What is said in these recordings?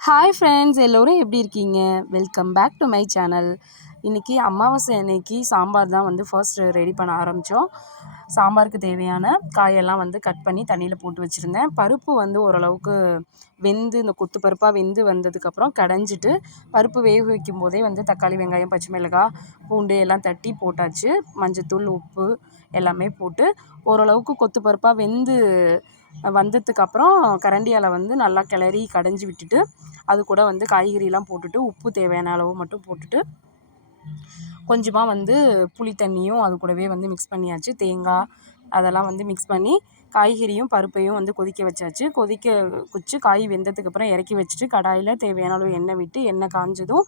Hi friends எல்லோரும் எப்படி இருக்கீங்க? Welcome back to my channel இன்றைக்கி அமாவாசை அன்னைக்கு சாம்பார் தான் வந்து ஃபர்ஸ்ட் ரெடி பண்ண ஆரம்பித்தோம் சாம்பாருக்கு தேவையான காயெல்லாம் வந்து கட் பண்ணி தண்ணியில் போட்டு வச்சுருந்தேன். பருப்பு வந்து ஓரளவுக்கு வெந்து இந்த கொத்து பருப்பாக வெந்து வந்ததுக்கப்புறம் கடைஞ்சிட்டு பருப்பு வேக வைக்கும் போதே வந்து தக்காளி வெங்காயம் பச்சை மிளகாய் பூண்டு எல்லாம் தட்டி போட்டாச்சு. மஞ்சத்தூள் உப்பு எல்லாமே போட்டு ஓரளவுக்கு கொத்து பருப்பாக வெந்து வந்ததுக்கப்புறம் கரண்டியால் வந்து நல்லா கிளறி கடைஞ்சி விட்டுட்டு அது கூட வந்து காய்கறிலாம் போட்டுட்டு உப்பு தேவையான அளவு மட்டும் போட்டுட்டு கொஞ்சமாக வந்து புளி தண்ணியும் அது கூடவே வந்து மிக்ஸ் பண்ணியாச்சு. தேங்காய் அதெல்லாம் வந்து மிக்ஸ் பண்ணி காய்கறியும் பருப்பையும் வந்து கொதிக்க வச்சாச்சு. கொதிக்க வச்சு காய் வெந்ததுக்கப்புறம் இறக்கி வச்சுட்டு கடாயில் தேவையான அளவு எண்ணெய் விட்டு எண்ணெய் காஞ்சதும்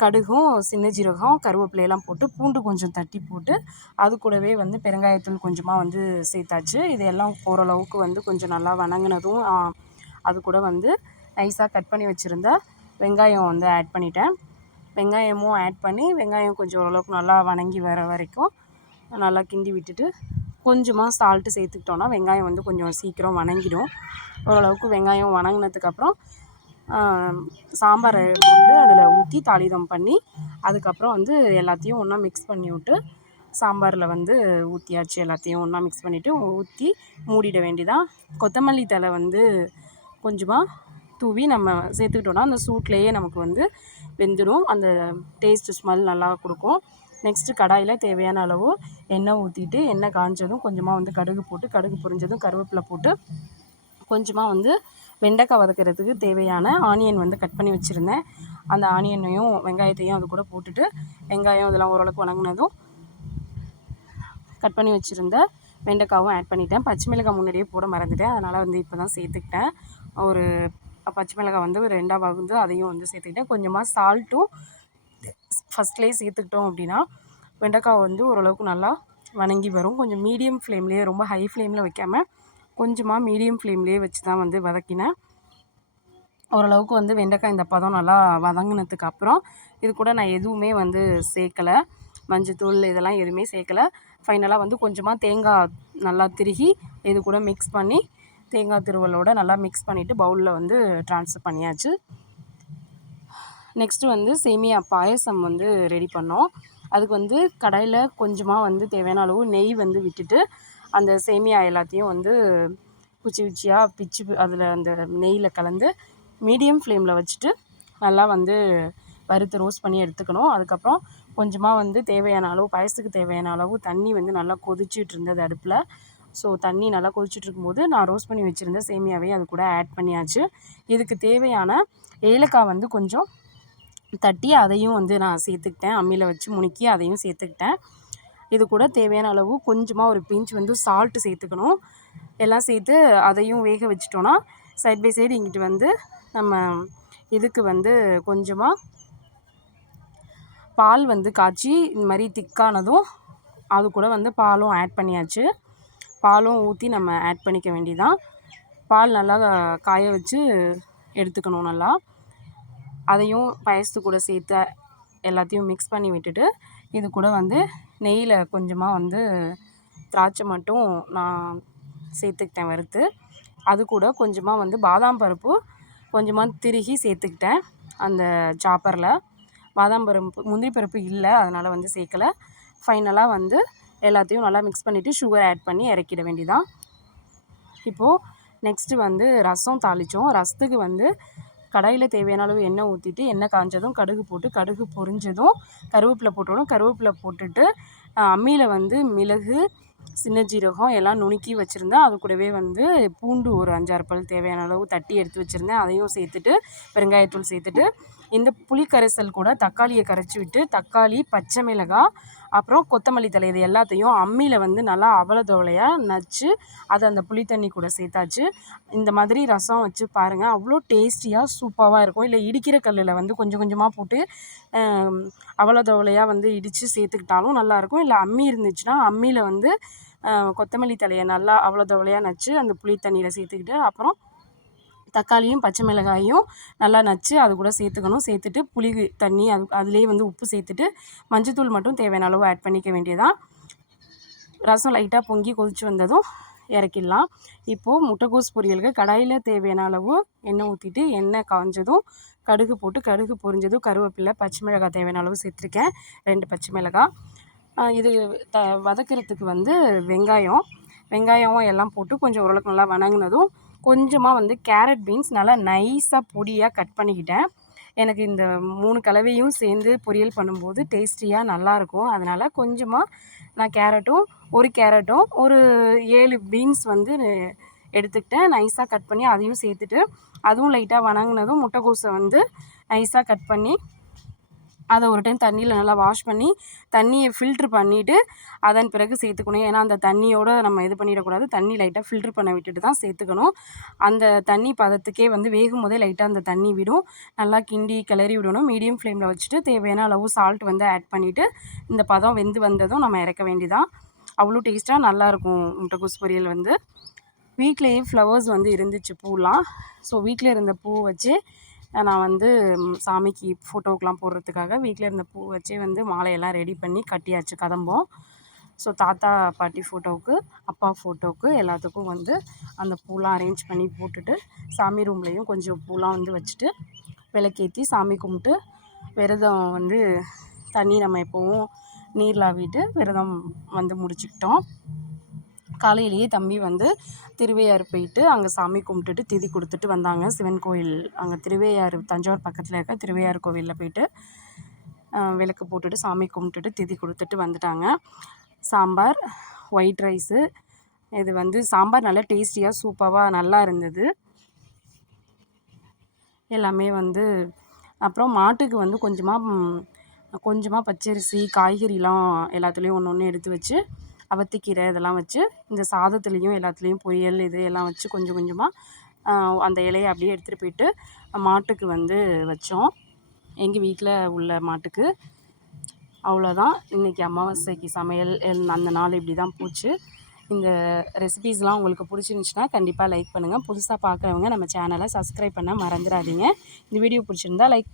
கடுகும் சின்ன ஜீரகம் கருவேப்பிலையெல்லாம் போட்டு பூண்டு கொஞ்சம் தட்டி போட்டு அது கூடவே வந்து பெருங்காயத்தூள் கொஞ்சமாக வந்து சேர்த்தாச்சு. இதையெல்லாம் ஓரளவுக்கு வந்து கொஞ்சம் நல்லா வணங்கினதும் அது கூட வந்து நைஸாக கட் பண்ணி வச்சுருந்த வெங்காயம் வந்து ஆட் பண்ணிட்டேன். வெங்காயமும் ஆட் பண்ணி வெங்காயம் கொஞ்சம் ஓரளவுக்கு நல்லா வணங்கி வர வரைக்கும் நல்லா கிண்டி விட்டுட்டு கொஞ்சமாக சால்ட்டு சேர்த்துக்கிட்டோன்னா வெங்காயம் வந்து கொஞ்சம் சீக்கிரம் வணங்கிடும். ஓரளவுக்கு வெங்காயம் வணங்கினதுக்கப்புறம் சாம்பாரை வந்து அதில் ஊற்றி தாளிதம் பண்ணி அதுக்கப்புறம் வந்து எல்லாத்தையும் ஒன்றா மிக்ஸ் பண்ணி விட்டு சாம்பாரில் வந்து ஊற்றியாச்சு எல்லாத்தையும் ஒன்றா மிக்ஸ் பண்ணிவிட்டு ஊற்றி மூடிட வேண்டியதான் கொத்தமல்லி தழை வந்து கொஞ்சமாக தூவி நம்ம சேர்த்துக்கிட்டோன்னா அந்த சூட்லேயே நமக்கு வந்து வெந்துடும். அந்த டேஸ்ட்டு ஸ்மெல் நல்லா கொடுக்கும். நெக்ஸ்ட்டு கடாயில் தேவையான அளவு எண்ணெய் ஊற்றிட்டு எண்ணெய் காஞ்சதும் கொஞ்சமாக வந்து கடுகு போட்டு கடுகு பொரிஞ்சதும் கருவேப்பிலை போட்டு கொஞ்சமாக வந்து வெண்டைக்காய் வதக்கிறதுக்கு தேவையான ஆனியன் வந்து கட் பண்ணி வச்சுருந்தேன். அந்த ஆனியனையும் வெங்காயத்தையும் அது கூட போட்டுட்டு வெங்காயம் இதெல்லாம் ஓரளவுக்கு வணங்கினதும் கட் பண்ணி வச்சுருந்த வெண்டைக்காவும் ஆட் பண்ணிட்டேன். பச்சை மிளகாய் முன்னாடியே போட மறந்துட்டேன். அதனால் வந்து இப்போ தான் சேர்த்துக்கிட்டேன். ஒரு பச்சை மிளகாய் வந்து ஒரு ரெண்டாக வகுந்து அதையும் வந்து சேர்த்துக்கிட்டேன். கொஞ்சமாக சால்ட்டும் ஃபஸ்ட்லேயே சேர்த்துக்கிட்டோம் அப்படின்னா வெண்டைக்காய் வந்து ஓரளவுக்கு நல்லா வணங்கி வரும். கொஞ்சம் மீடியம் ஃப்ளேம்லேயே ரொம்ப ஹை ஃப்ளேமில் வைக்காமல் கொஞ்சமாக மீடியம் ஃப்ளேம்லேயே வச்சு தான் வந்து வதக்கினேன். ஓரளவுக்கு வந்து வெண்டைக்காய் இந்த பதம் நல்லா வதங்கினதுக்கு அப்புறம் இது கூட நான் எதுவுமே வந்து சேர்க்கலை. மஞ்சத்தூள் இதெல்லாம் எதுவுமே சேர்க்கலை. ஃபைனலாக வந்து கொஞ்சமாக தேங்காய் நல்லா திருகி இது கூட மிக்ஸ் பண்ணி தேங்காய் திருவலோடு நல்லா மிக்ஸ் பண்ணிவிட்டு பவுலில் வந்து ட்ரான்ஸ்ஃபர் பண்ணியாச்சு. நெக்ஸ்ட்டு வந்து சேமியா பாயசம் வந்து ரெடி பண்ணோம். அதுக்கு வந்து கடையில் கொஞ்சமாக வந்து தேவையான அளவு நெய் வந்து விட்டுட்டு அந்த சேமியா எல்லாத்தையும் வந்து குச்சி குச்சியாக பிச்சு அதில் அந்த நெய்யில் கலந்து மீடியம் ஃப்ளேமில் வச்சுட்டு நல்லா வந்து வறுத்து ரோஸ்ட் பண்ணி எடுத்துக்கணும். அதுக்கப்புறம் கொஞ்சமாக வந்து தேவையான அளவு பாயசத்துக்கு தேவையான அளவு தண்ணி வந்து நல்லா கொதிச்சுட்டு இருந்தது அடுப்பில். ஸோ தண்ணி நல்லா கொதிச்சுட்ருக்கும்போது நான் ரோஸ்ட் பண்ணி வச்சுருந்த சேமியாவையும் அது கூட ஆட் பண்ணியாச்சு. இதுக்கு தேவையான ஏலக்காய் வந்து கொஞ்சம் தட்டி அதையும் வந்து நான் சேர்த்துக்கிட்டேன். அம்மியில் வச்சு முணுக்கி அதையும் சேர்த்துக்கிட்டேன். இது கூட தேவையான அளவு கொஞ்சமாக ஒரு பிஞ்ச் வந்து சால்ட்டு சேர்த்துக்கணும். எல்லாம் சேர்த்து அதையும் வேக வச்சிட்டோன்னா சைட் பை சைடு இங்கிட்டு வந்து நம்ம இதுக்கு வந்து கொஞ்சமாக பால் வந்து காய்ச்சி இந்த மாதிரி திக்கானதும் அது கூட வந்து பாலும் ஆட் பண்ணியாச்சு. பாலும் ஊற்றி நம்ம ஆட் பண்ணிக்க வேண்டியதான் பால் நல்லா காய வச்சு எடுத்துக்கணும் நல்லா. அதையும் பாயசத்து கூட சேர்த்து எல்லாத்தையும் மிக்ஸ் பண்ணி விட்டுட்டு இது கூட வந்து நெய்யில் கொஞ்சமாக வந்து திராட்சை மட்டும் நான் சேர்த்துக்கிட்டேன் வறுத்து. அது கூட கொஞ்சமாக வந்து பாதாம் பருப்பு கொஞ்சமாக திருகி சேர்த்துக்கிட்டேன் அந்த சாப்பரில் பாதாம் பருப்பு முந்திரி பருப்பு இல்லை அதனால் வந்து சேர்க்கலை. ஃபைனலாக வந்து எல்லாத்தையும் நல்லா மிக்ஸ் பண்ணிவிட்டு சுகர் ஆட் பண்ணி இறக்கிட வேண்டியதான் இப்போது நெக்ஸ்ட்டு வந்து ரசம் தாளித்தோம் ரசத்துக்கு வந்து கடாயில் தேவையான அளவு எண்ணெய் ஊற்றிட்டு எண்ணெய் காஞ்சதும் கடுகு போட்டு கடுகு பொரிஞ்சதும் கருவேப்பிலை போட்டுவிடும் கருவேப்பிலை போட்டுட்டு அம்மியில் வந்து மிளகு சின்ன ஜீரகம் எல்லாம் நுணுக்கி வச்சுருந்தேன். அது கூடவே வந்து பூண்டு ஒரு அஞ்சாறு பல் தேவையான அளவு தட்டி எடுத்து வச்சுருந்தேன். அதையும் சேர்த்துட்டு பெருங்காயத்தூள் சேர்த்துட்டு இந்த புளி கரைசல் கூட தக்காளியை கரைச்சி விட்டு தக்காளி பச்சை மிளகாய் அப்புறம் கொத்தமல்லி தழை இது எல்லாத்தையும் அம்மியில் வந்து நல்லா அவல தோலையாக நச்சு அதை அந்த புளி தண்ணி கூட சேர்த்தாச்சு. இந்த மாதிரி ரசம் வச்சு பாருங்கள் அவ்வளோ டேஸ்டியாக சூப்பராக இருக்கும். இல்லை இடிக்கிற கல்லில் வந்து கொஞ்சம் கொஞ்சமாக போட்டு அவல தோலையாக வந்து இடித்து சேர்த்துக்கிட்டாலும் நல்லாயிருக்கும் இல்லை அம்மி இருந்துச்சுன்னா அம்மியில் வந்து கொத்தமல்லி தழையை நல்லா அவ்வளோ தோலையாக நச்சு அந்த புளி தண்ணியில் சேர்த்துக்கிட்டு அப்புறம் தக்காளியும் பச்சை மிளகாயும் நல்லா நச்சு அது கூட சேர்த்துக்கணும். சேர்த்துட்டு புளி தண்ணி அது அதுலேயே வந்து உப்பு சேர்த்துட்டு மஞ்சத்தூள் மட்டும் தேவையான அளவு ஆட் பண்ணிக்க வேண்டியதான் ரசம் லைட்டாக பொங்கி கொதித்து வந்ததும் இறக்கிடலாம். இப்போது முட்டைகோஸ் பொரியலுக்கு கடாயில் தேவையான அளவு எண்ணெய் ஊற்றிட்டு எண்ணெய் காஞ்சதும் கடுகு போட்டு கடுகு பொரிஞ்சதும் கருவேப்பிலை பச்சை மிளகாய் தேவையான அளவு சேர்த்துருக்கேன். ரெண்டு பச்சை மிளகாய். இது த வதக்கிறதுக்கு வந்து வெங்காயம். வெங்காயம் எல்லாம் போட்டு கொஞ்சம் ஓரளவுக்கு நல்லா வணங்கினதும் கொஞ்சமாக வந்து கேரட் பீன்ஸ் நல்லா நைஸாக பொடியாக கட் பண்ணிக்கிட்டேன். எனக்கு இந்த மூணு கலவையும் சேர்ந்து பொரியல் பண்ணும்போது டேஸ்டியாக நல்லாயிருக்கும் அதனால் கொஞ்சமாக நான் கேரட்டும் ஒரு கேரட்டும் ஒரு ஏழு பீன்ஸ் வந்து எடுத்துக்கிட்டேன். நைஸாக கட் பண்ணி அதையும் சேர்த்துட்டு அதுவும் லைட்டாக வணங்கினதும் முட்டைக்கோஸை வந்து நைஸாக கட் பண்ணி அதை ஒரு டைம் தண்ணியில் நல்லா வாஷ் பண்ணி தண்ணியை ஃபில்ட்ரு பண்ணிவிட்டு அதன் பிறகு சேர்த்துக்கணும். ஏன்னா அந்த தண்ணியோடு நம்ம இது பண்ணிடக்கூடாது. தண்ணி லைட்டாக ஃபில்ட்ரு பண்ண விட்டுட்டு தான் சேர்த்துக்கணும். அந்த தண்ணி பதத்துக்கே வந்து வேகும் போதே லைட்டாக அந்த தண்ணி விடும். நல்லா கிண்டி கிளறி விடணும். மீடியம் ஃப்ளேமில் வச்சுட்டு தேவையான அளவு சால்ட் வந்து ஆட் பண்ணிவிட்டு இந்த பதம் வெந்து வந்ததும் நம்ம இறக்க வேண்டிதான் அவ்வளோ டேஸ்ட்டாக நல்லாயிருக்கும் முட்டைக்கோஸ் பொரியல் வந்து. வீட்லேயே ஃப்ளவர்ஸ் வந்து இருந்துச்சு பூலாம். ஸோ வீட்டில் இருந்த பூ வச்சு நான் வந்து சாமிக்கு ஃபோட்டோக்கெலாம் போடுறதுக்காக வீட்டில் இருந்த பூ வச்சே வந்து மாலையெல்லாம் ரெடி பண்ணி கட்டியாச்சு கதம்போம். ஸோ தாத்தா பாட்டி ஃபோட்டோவுக்கு அப்பா ஃபோட்டோவுக்கு எல்லாத்துக்கும் வந்து அந்த பூலாம் அரேஞ்ச் பண்ணி போட்டுட்டு சாமி ரூம்லேயும் கொஞ்சம் பூலாம் வந்து வச்சுட்டு விளக்கேற்றி சாமி கும்பிட்டு விரதம் வந்து தண்ணி நம்ம எப்போவும் நீர்லாவிட்டு விரதம் வந்து முடிச்சுக்கிட்டோம். காலையிலேயே தம்பி வந்து திருவையாறு போயிட்டு அங்கே சாமி கும்பிட்டுட்டு திதி கொடுத்துட்டு வந்தாங்க. சிவன் கோயில் அங்கே திருவையாறு தஞ்சாவூர் பக்கத்தில் இருக்க திருவையாறு கோவிலில் போயிட்டு விளக்கு போட்டுட்டு சாமி கும்பிட்டுட்டு திதி கொடுத்துட்டு வந்துட்டாங்க. சாம்பார் ஒயிட் ரைஸு இது வந்து சாம்பார் நல்லா டேஸ்டியாக சூப்பராக நல்லா இருந்தது. எல்லாமே வந்து அப்புறம் மாட்டுக்கு வந்து கொஞ்சமாக கொஞ்சமாக பச்சரிசி காய்கறிலாம் எல்லாத்துலேயும் ஒன்று ஒன்று எடுத்து வச்சு அவத்திக்கீரை இதெல்லாம் வச்சு இந்த சாதத்துலேயும் எல்லாத்துலேயும் பொரியல் இது எல்லாம் வச்சு கொஞ்சம் கொஞ்சமாக அந்த இலையை அப்படியே எடுத்துகிட்டு போயிட்டு மாட்டுக்கு வந்து வச்சோம். எங்கள் வீட்டில் உள்ள மாட்டுக்கு. அவ்வளோதான் இன்றைக்கி அமாவாசைக்கு சமையல் எல்- அந்த நாள் இப்படி தான் போச்சு. இந்த ரெசிபீஸ்லாம் உங்களுக்கு பிடிச்சிருந்துச்சுன்னா கண்டிப்பாக லைக் பண்ணுங்கள் புதுசாக பார்க்குறவங்க நம்ம சேனலை சப்ஸ்கிரைப் பண்ண மறந்துடாதீங்க. இந்த வீடியோ பிடிச்சிருந்தா லைக்